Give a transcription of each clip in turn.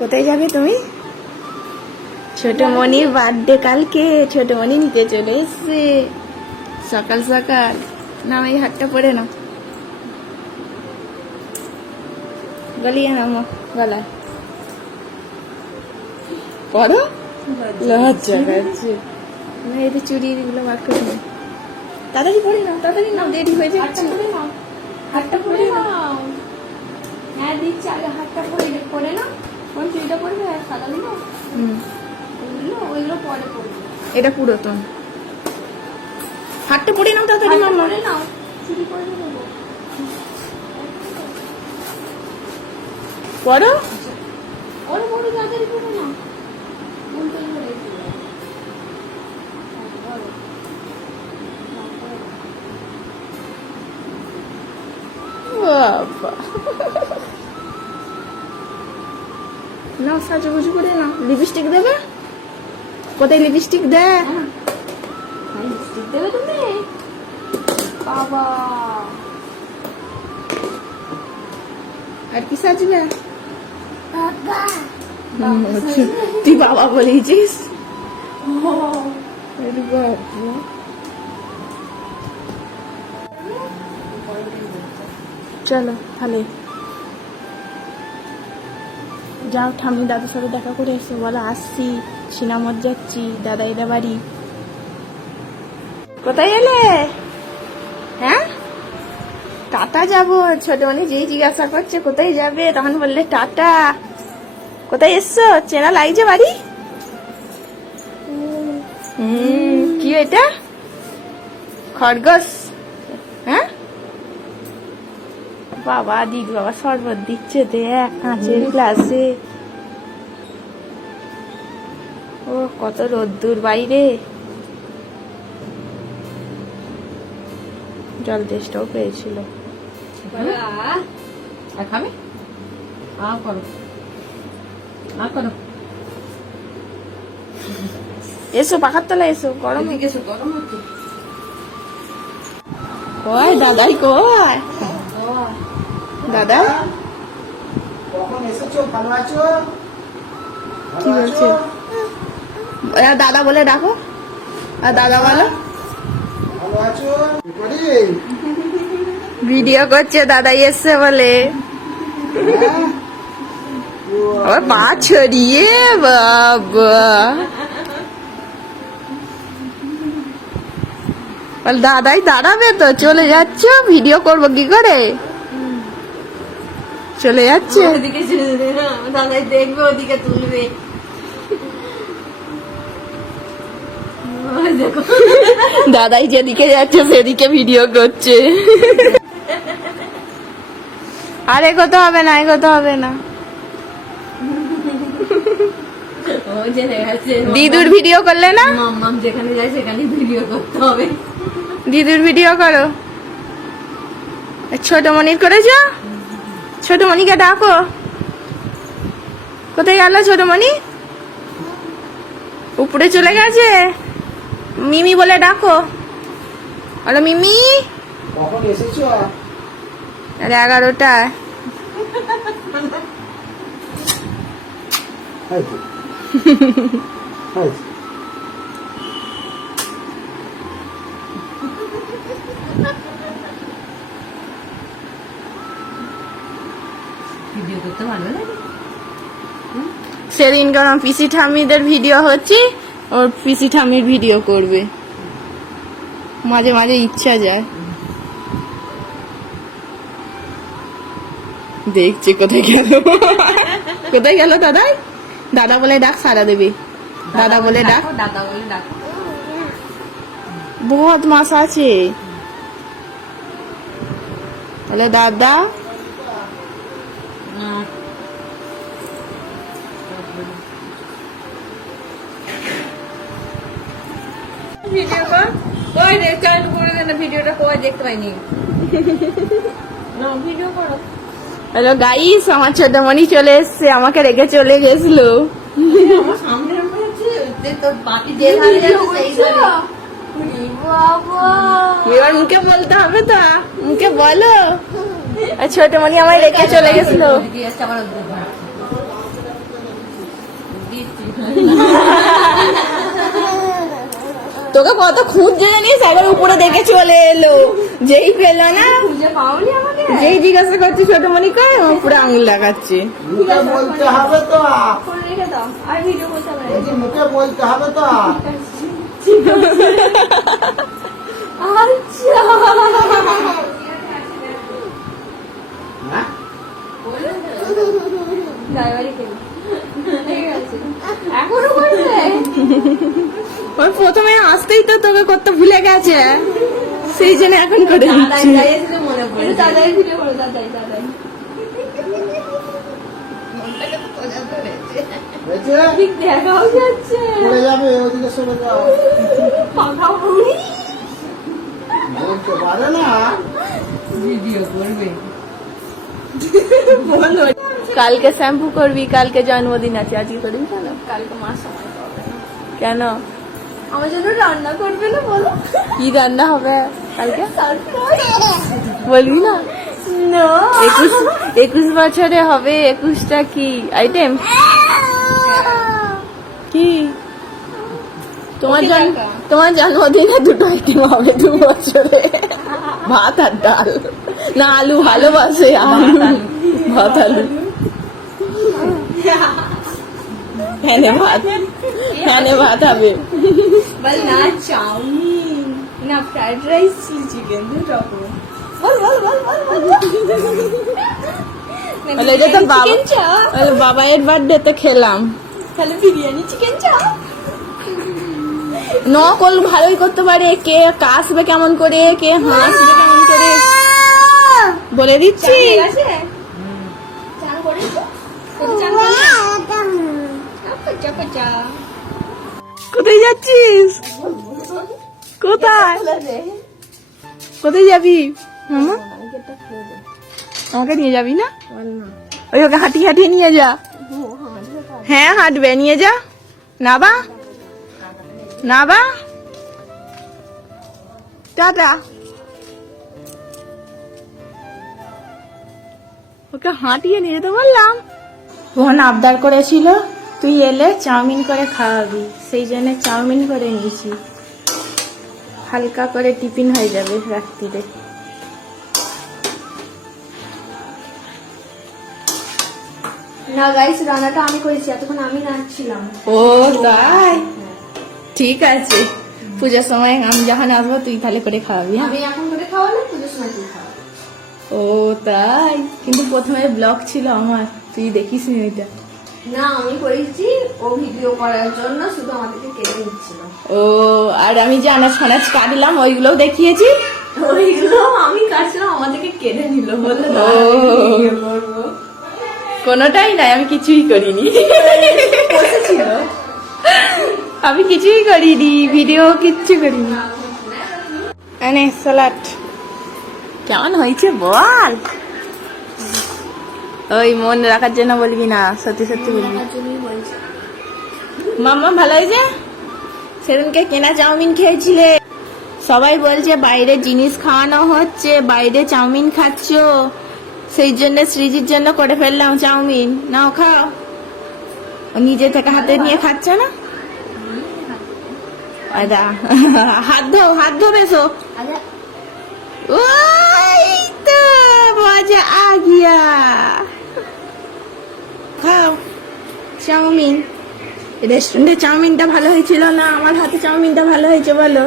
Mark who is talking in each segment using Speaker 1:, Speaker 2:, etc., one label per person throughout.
Speaker 1: কোথায় যাবে তুমি? ছোট মনির বার্থডে কালকে। ছোট মনি নিতে চলে এসছে। সকাল সকাল। না এই হাতটা পরে না গলিয়ে নামো গলায়। পরো? লজ্জা না এদের চুরি এগুলো বার করে নাও। তাড়াতাড়ি পরে নাও তাড়াতাড়ি নাও দেরি হয়ে যাচ্ছে। হাতটা পরে নাও।
Speaker 2: হ্যাঁ দিচ্ছি আগে হাতটা পরে পরে না কোন চুড়িটা পরবে আর সাদাগুলো
Speaker 1: হুম।
Speaker 2: ওইগুলো ওইগুলো পরে পরবে
Speaker 1: এটা পুরাতন। হাতটা পরে নাও তাড়াতাড়ি
Speaker 2: পরে নাও চুড়ি পরে নেব।
Speaker 1: পরো
Speaker 2: ওর বড় তাড়াতাড়ি পরে না। উল্টো
Speaker 1: বাবা। নাও সাজুগুজু করে নাও লিপস্টিক দেবে? কোথায় লিপস্টিক দে?
Speaker 2: লিপস্টিক দেবে তুমি। বাবা।
Speaker 1: আর কি সাজবে?
Speaker 2: বাবা।
Speaker 1: তুই বাবা বলেছিস? চলো তাহলে। যাও ঠাম্মি দাদার সাথে দেখা করে এসো। বলো আসছি সিনামত যাচ্ছি দাদা এদের বাড়ি। কোথায় এলে? হ্যাঁ? টাটা যাব ছোট মানে যেই জিজ্ঞাসা করছে কোথায় যাবে? তখন বললে টাটা। কোথায় এসছো? চেনা লাগছে বাড়ি? হুম কি এটা? খরগোশ হ্যাঁ বাবা দিক বাবা শরবত দিচ্ছে দেখ কাঁচের গ্লাসে। ও কত রোদ্দুর বাইরে। জল টেস্টও পেয়েছিল।
Speaker 3: খাবে আ করো। আ করো।
Speaker 1: এসো পাখার তলা এসো গরম
Speaker 3: এদিকে এসো গরম হচ্ছে।
Speaker 1: কয় দাদাই কয়? দাদা? কি বলছে? দাদা বলে ডাকো। আর দাদা বলো। ভিডিও করছে দাদাই এসছে বলে।
Speaker 4: হ্যাঁ?
Speaker 1: আবার পা ছড়িয়ে বাবা। দাদাই দাঁড়াবে তো চলে যাচ্ছ? ভিডিও করব কি করে? চলে যাচ্ছে।
Speaker 2: ওদিকে দাদাই দেখবে ওদিকে তুলবে।
Speaker 1: দাদাই যেদিকে যাচ্ছে সেদিকে ভিডিও করছে। আর এগোতে হবে না এগোতে হবে না। দিদুর ভিডিও করলে না?
Speaker 2: মাম্মাম যেখানে যায় সেখানে ভিডিও করতে হবে।
Speaker 1: দিদুর ভিডিও করো। ছোট মনির করেছ? ছোট মনিকে ডাকো? কোথায় গেল ছোট মনি উপরে চলে গেছে? মিমি বলে ডাকো। বলো মিমি?
Speaker 4: কখন এসেছ?
Speaker 1: আরে এগারোটায়।
Speaker 4: এই তো।
Speaker 3: ভিডিও করতে ভালো লাগে
Speaker 1: সেদিন কারণ পিসি ঠাম্মিদের ভিডিও হচ্ছে ওর পিসি ঠাম্মির ভিডিও করবে। মাঝে মাঝে ইচ্ছা যায়। দেখছে কোথায় গেল। কোথায় গেল দাদাই? দাদা বলে ডাক সারা দেবে। দাদা বলে ডাক।
Speaker 3: দাদা বলে ডাকো।
Speaker 1: বহুত মাস আছে। তাহলে দাদা
Speaker 2: ভিডিওটা কই দেখতে পাইনি?
Speaker 1: হ্যালো গাইস আমার ছোটমণি চলে এসছে আমাকে রেখে চলে গেছিল। এবার মুখে বলতে হবে তো মুখে বলো। ছোটমণি আমার রেখে চলে গেছিল।
Speaker 3: আমার
Speaker 1: তোকে কত খুঁজছে জানিস একবার উপরে দেখে চলে এলো। যেই পেল না?
Speaker 2: খুঁজে পাওনি আমাকে?
Speaker 1: যেই জিজ্ঞাসা করছে ছোট মনিকা আমার পুরো আঙুল লাগাচ্ছে।
Speaker 4: বলতে হবে তো। মুখে বলতে হবে
Speaker 2: আচ্ছা।
Speaker 4: হ্যাঁ?
Speaker 2: এখনও করছে
Speaker 1: ওই প্রথমে আসতেই তো তোকে করতে ভুলে গেছে। সেই জন্য এখন করে দিচ্ছি।
Speaker 2: দেখাও যাচ্ছে।
Speaker 4: বলতে পারে না।
Speaker 3: ভিডিও করবে।
Speaker 1: কালকে শ্যাম্পু করবি কালকে জন্মদিন আছে আজকে কেন?
Speaker 2: কালকে মাস সময়
Speaker 1: কেন?
Speaker 2: আমার জন্য রান্না করবে না বলো?
Speaker 1: কি রান্না হবে কালকে? বলবি না?
Speaker 2: না
Speaker 1: একুশ একুশ বছরে হবে একুশটা কি? আইটেম কি? তোমার তোমার জন্মদিনে দুটো আইটেম হবে দু বছরে। ভাত আর ডাল। না আলু ভালোবাসে আলু। ভাত আলু। ফ্যানে ভাত ফ্যানে ভাত হবে
Speaker 2: বল না চাউমিন না ফ্রাইড রাইস চিলি চিকেন রকম বল বল বল বল বল
Speaker 1: বলে এটা তো বাবা বলে বাবাইয়ের বার্থডে তে খেলাম
Speaker 2: তাহলে বিরিয়ানি চিকেন চা
Speaker 1: নকল ভালোই করতে পারে কে কাশবে কেমন করে কে হাসবে কেমন করে বলে দিচ্ছি
Speaker 2: চান করেছ পচা
Speaker 1: কোথায় যাচ্ছিস? কোথায়? কোথায় যাবি? মামা? আমাকে নিয়ে যাবি না? ওই ওকে হাঁটিয়ে হাঁটিয়ে নিয়ে যা। হ্যাঁ হাঁটবে নিয়ে যা। না বা না বা টাটা। ওকে হাঁটিয়ে নিয়ে যেতে বললাম। ফোন আবদার করেছিল। তুই এলে চাউমিন করে খাওয়াবি। সেই জন্য চাউমিন করে নিয়েছি হালকা করে টিফিন হয়ে যাবে রাত্রিরে
Speaker 2: না গাইস রান্নাটা আমি করেছি। এতক্ষণ আমি নাচছিলাম।
Speaker 1: ও তাই? ঠিক আছে। পূজার সময় আমি যখন আসব তুই তাহলে করে খাওয়াবি হ্যাঁ?
Speaker 2: আমি এখন করে খাওয়ালে পুজোর সময় তুই খাওয়া
Speaker 1: ও তাই? কিন্তু প্রথমে ব্লগ ছিল আমার। তুই দেখিস নি ওইটা।
Speaker 2: না আমি করেছি ও ভিডিও করার জন্য শুধু আমাদেরকে কেটে
Speaker 1: ও আর আমি যে আনাজ ফানাজ কাটলাম ওইগুলোও দেখিয়েছি?
Speaker 2: ওইগুলো আমি কাটছিলাম আমাদেরকে কেটে নিল বলল।
Speaker 1: কোনোটাই নাই আমি কিছুই করিনি। আমি কিছুই করিনি ভিডিও কিচ্ছু করিনি। সালাড কেমন হয়েছে বল? ওই মন রাখার জন্য বলবি না, সত্যি সত্যি বলবি। মাম্মা ভালো হয়েছে? সেদিনকে কেনা চাউমিন খেয়েছিলে? সবাই বলছে বাইরে জিনিস খাওয়ানো হচ্ছে, বাইরে চাউমিন খাচ্ছো। সেই জন্য সৃজির জন্য করে ফেললাম চাউমিন। নাও খাও। নিজে থেকে হাতে নিয়ে খাচ্ছে না? আদা। হাত ধো হাত ধো বেসো ওই তো, মজা, আ গিয়া। খাও। চাউমিন। রেস্টুরেন্টে চাউমিনটা ভালো হয়েছিল না? আমার হাতে চাউমিনটা ভালো হয়েছে বলো।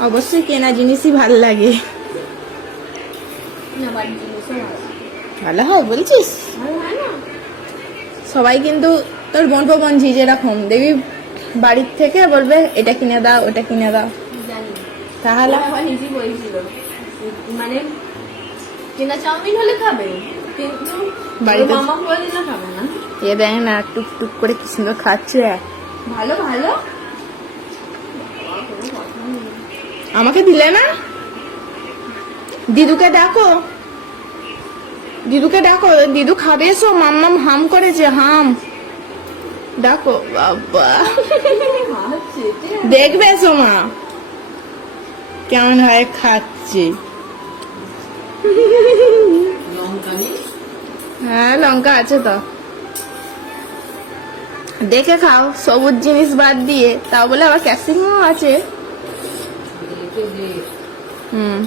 Speaker 1: অবশ্যই কেনা জিনিসই ভালো লাগে।
Speaker 2: ভালো।
Speaker 1: হয় বলছিস সবাই কিন্তু তোর বোনপো বনঝি যেরকম। দেখবি বাড়ির থেকে বলবে এটা কিনে দাও ওটা কিনে দাও। তাহলে?
Speaker 2: মানে কেনা চাউমিন হলে খাবে? কিন্তু
Speaker 1: বাড়িতে-
Speaker 2: মামা দিলে খাবে না।
Speaker 1: এ দেখ না টুক টুক করে কি সুন্দর খাচ্ছে।
Speaker 2: ভালো ভালো।
Speaker 1: আমাকে দিলে না? দিদুকে ডাকো। দিদুকে ডাকো। দিদু খাবে এসো। মাম্মাম হাম করেছে হাম। ডাকো বাবা। দেখবে এসো মা। কেমন হয় খাচ্ছে।
Speaker 3: লঙ্কা
Speaker 1: হ্যাঁ লঙ্কা আছে তো। দেখে খাও সবুজ জিনিস বাদ দিয়ে। তাও বলে আবার ক্যাপসিকামও আছে। হুম।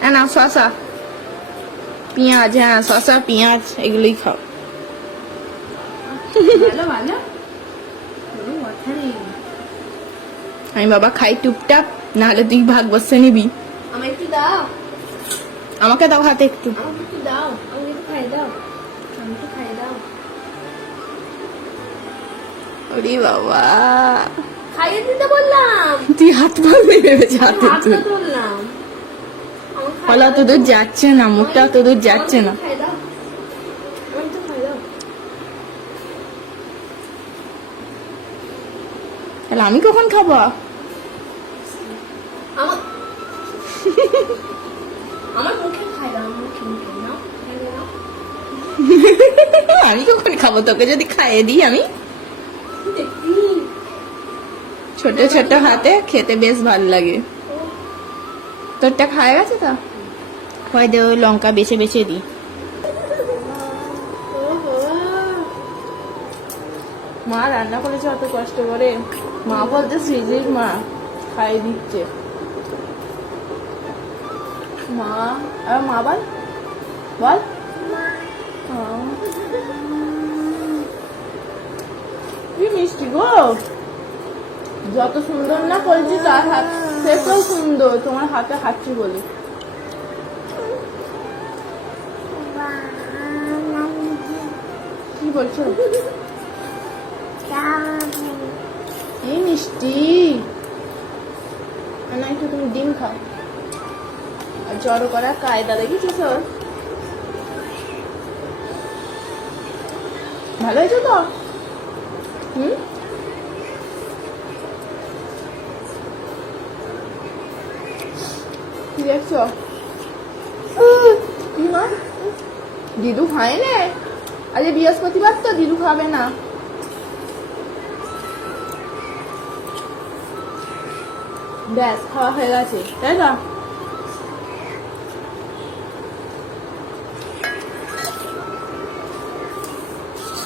Speaker 1: হ্যাঁ না শশা পেঁয়াজ হ্যাঁ শশা পেঁয়াজ এগুলোই খাও। আমি বাবা খাই টুপটাপ নাহলে তুই ভাগ বসে নিবি
Speaker 3: দাও।
Speaker 1: আমাকে দাও হাতে একটু।
Speaker 3: একটু দাও।
Speaker 1: ওরে বাবা।
Speaker 3: খাইয়ে দিতে বললাম।
Speaker 1: তুই হাত ভেবেছি
Speaker 3: তুললাম।
Speaker 1: ফলা যাচ্ছে না মুখটা যাচ্ছে না। তাহলে আমি কখন খাব? আমি কখন খাব? তোকে যদি খাইয়ে দিই আমি? ছোট ছোট হাতে খেতে বেশ ভালো লাগে। তোরটা খায় গেছে তো? হয় দে লঙ্কা বেছে বেছে দিই। মা রান্না করেছে, অত কষ্ট করে। মা বলতে সৃজির মা খাইয়ে দিচ্ছে। মা আর মা বল। বল। মিষ্টি গো? যত সুন্দর না করেছি, তার হাত সেটাও সুন্দর। তোমার হাতে হাঁচি বলে। কি বলছো? এই মিষ্টি? না একটু তুমি ডিম খাও। আর জড়ো করার কায়দা দেখেছ তোর ভালো হয়েছে তো? হুম? দিদু আরে বৃহস্পতিবার তো দিদু খাবে না। ব্যাস, খাওয়া হয়ে গেছে, তাই না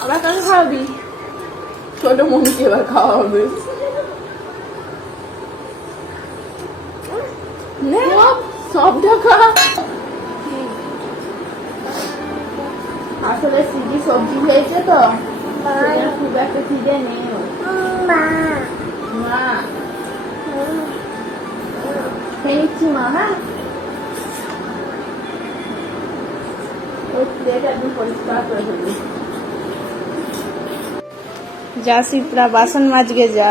Speaker 1: আবার কাকে খাওয়াবি? ছোট মনিকে এবার খাওয়া হবে নে, সব ঢাকা আসলে সিজি সবজি হয়েছে তো খুব একটা খিদে নেই মা। খেয়ে নিচ্ছি মা হ্যাঁ। ওই প্লেট একদম পরিষ্কার করে ফেলবি যা শিপ্রা বাসন মাজগে যা।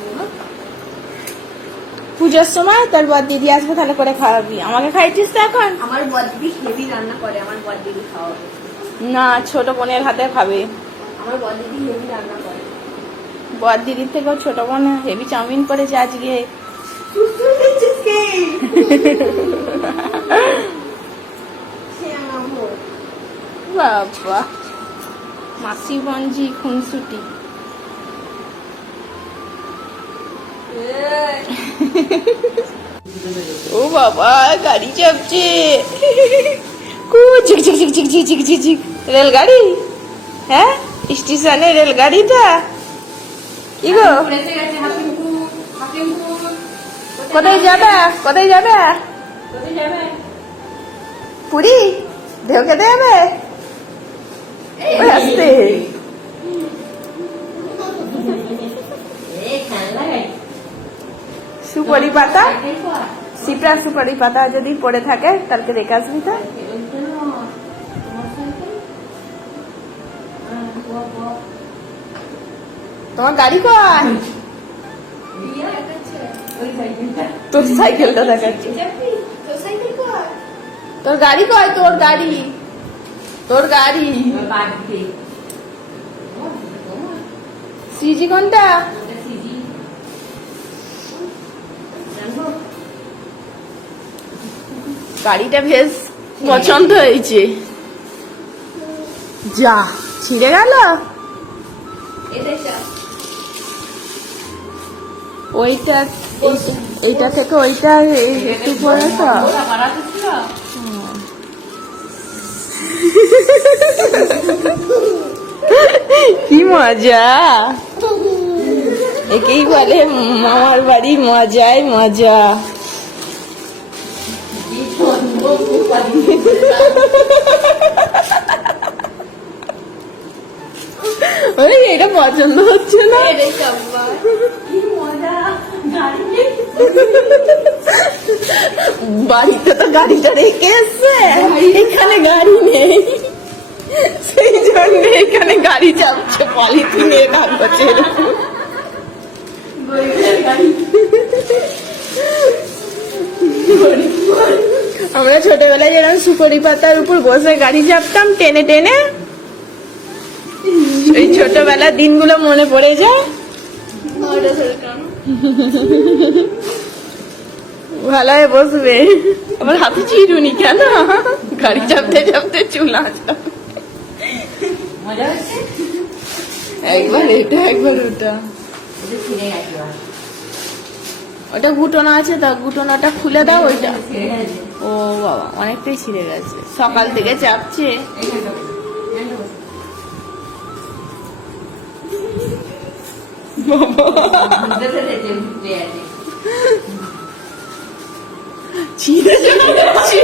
Speaker 1: পুজোর সময় তোর বর দিদি আসবে তাহলে করে খাওয়াবি। আমাকে খাইছিস তো এখন?
Speaker 3: আমার বর দিদি হেভি রান্না করে আমার বদিদি খাওয়াবে।
Speaker 1: না ছোট বোনের হাতে খাবে।
Speaker 3: আমার বর দিদি হেভি রান্না করে।
Speaker 1: বর দিদির থেকেও ছোট বোন হেভি চাউমিন করেছে আজকে। বাবা। মাসি বঞ্জি খুনসুটি
Speaker 3: এই,
Speaker 1: ও বাবা, গাড়ি চাপছে। ঝিক ঝিক ঝিক ঝিক ঝিক ঝিক ঝিক ঝিক। রেলগাড়ি? হ্যাঁ? স্টেশনে রেলগাড়িটা? কি গো। কোথায় যাবে? কোথায় যাবে? পুরী? ঢেউ খেতে যাবে আসতে। সুপারি পাতা সিপ্রা সুপারি পাতা যদি পড়ে থাকে তাহলে দেখে আসবি তো?
Speaker 3: তোমার
Speaker 1: গাড়ি কয় তোর সাইকেলটা দেখাচ্ছে।
Speaker 3: তোর
Speaker 1: গাড়ি কয় তোর গাড়ি। তোর গাড়ি। সিজি কোনটা গাড়িটা বেশ পছন্দ হয়েছে। যা ছিঁড়ে গেল? ওইটা এই- এইটা থেকে ওইটা একটু পরে তো। কি মজা? একেই বলে মামার বাড়ি মজাই মজা। এটা পছন্দ হচ্ছে না।
Speaker 2: এটাই
Speaker 3: কি মজা
Speaker 1: বাড়িতে তো গাড়িটা রেখে এসছে। এখানে গাড়ি নেই। সেই জন্য এখানে গাড়ি চাপছে পলিথিনে কাগজের উপর। আমরা ছোটবেলায় যেরকম সুপারি পাতার উপর বসে গাড়ি চাপতাম, টেনে টেনে। এই ছোটবেলার দিনগুলো মনে পড়ে যায়। ভালোয় বসবে। আবার হাতে চিরুনি কেন? গাড়ি চাপতে চাপতে চুল একবার এটা, একবার ওটা। ওটা ঘুটনো আছে, তা ঘুটনোটা খুলে দাও ওইটা। ও বাবা অনেকটাই ছিঁড়ে গেছে। সকাল থেকে চাপছে। যাচ্ছে।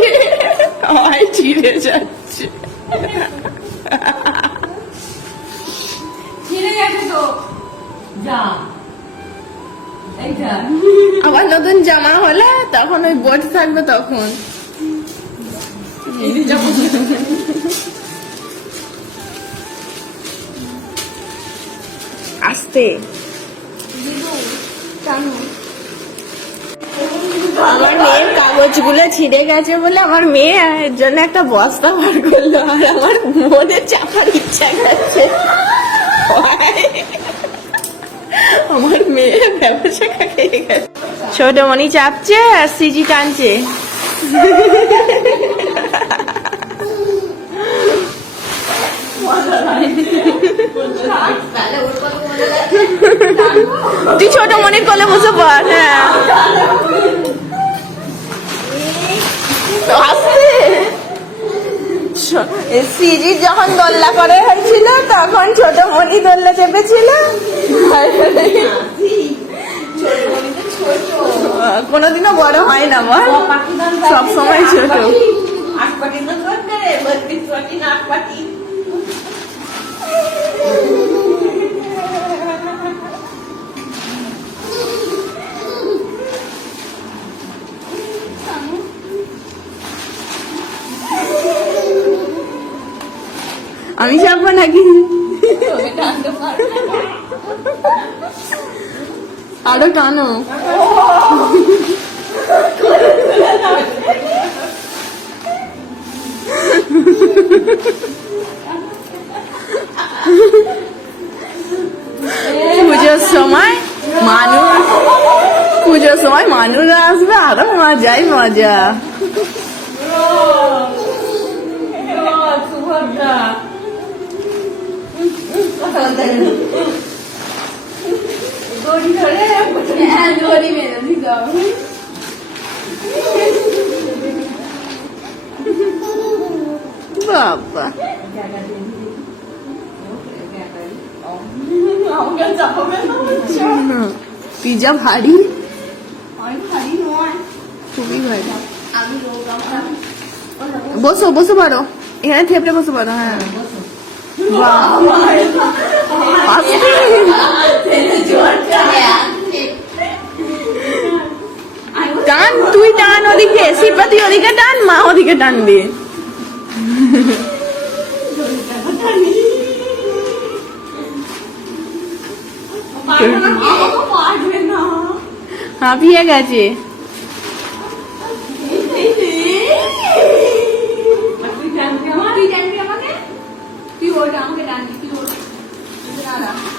Speaker 1: আমায় ছিঁড়ে যাচ্ছে। আবার নতুন জামা হলে তখন ওই বোট থাকবে তখন। আসতে। আমার মেয়ের কাগজগুলো ছিঁড়ে গেছে বলে আমার মেয়ে এর জন্য একটা বস্তা বার করল আর আমার মনে চাপার ইচ্ছা গেছে। আমার মেয়ে ব্যবসা খেয়ে গেছে ছোট মনি চাপছে আর সিজি টানছে। তুই ছোট মনির কলে বসে পড় হ্যাঁ। সিজি যখন দোল্লা করা হয়েছিল, তখন ছোট মনি দোল্লা চেপেছিল। কোনোদিনও বড় হয় না বল সব সময় ছোট।
Speaker 3: আট
Speaker 1: আমি চাপবো নাকি? আরও কানো পুজোর সময় মানুষ পুজোর সময় মানুষ আসবে, আরও মজাই মজা।
Speaker 3: দড়ি ধরে
Speaker 2: হ্যাঁ
Speaker 1: বাবা পিজা ভারী। খুবই ভারী। বসো বসো পারো। এখানে থেপড়ে বসে পারো হ্যাঁ। বাহ। টান তুই টান ওদিকে শিল্পা তুই ওদিকে টান মা ওদিকে টানবে
Speaker 2: পারবে না।
Speaker 1: হাঁপিয়ে গেছে।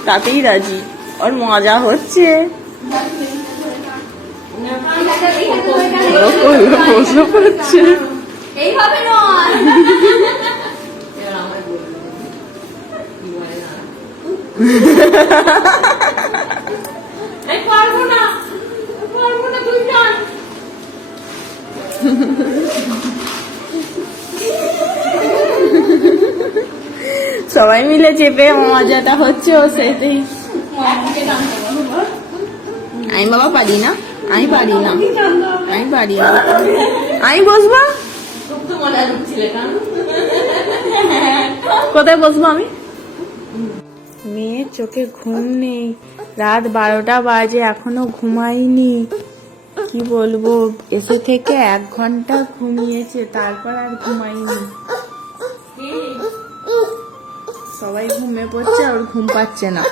Speaker 1: তাতেই রাজি। ওর মজা হচ্ছে।
Speaker 2: পারব না। পারব না
Speaker 1: সবাই মিলে চেপে মজাটা হচ্ছে ও সেটাই। আমি বাবা পারি না, আমি পারি না, আমি পারি না। আমি বসবো? কোথায় বসবো আমি? মেয়ের চোখে ঘুম নেই, রাত বারোটা বাজে, এখনও ঘুমাইনি। কি বলব, এসে থেকে এক ঘণ্টা ঘুমিয়েছে, তারপর আর ঘুমাইনি। সবাই ঘুমে পড়ছে আর ঘুম পাচ্ছে না।